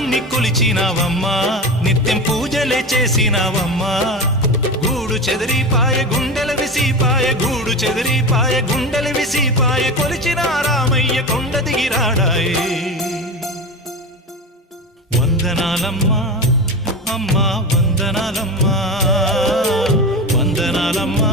రాముణ్ణి కొలిచినావమ్మా నిత్యం పూజలే చేసినావమ్మా గూడు చెదిరిపాయ గుండెల విసిపాయ గూడు చెదిరిపాయ గుండెల విసిపాయ కొలిచిన రామయ్య కొండ దిగిరాడాయే వందనాలమ్మా అమ్మా వందనాలమ్మా వందనాలమ్మా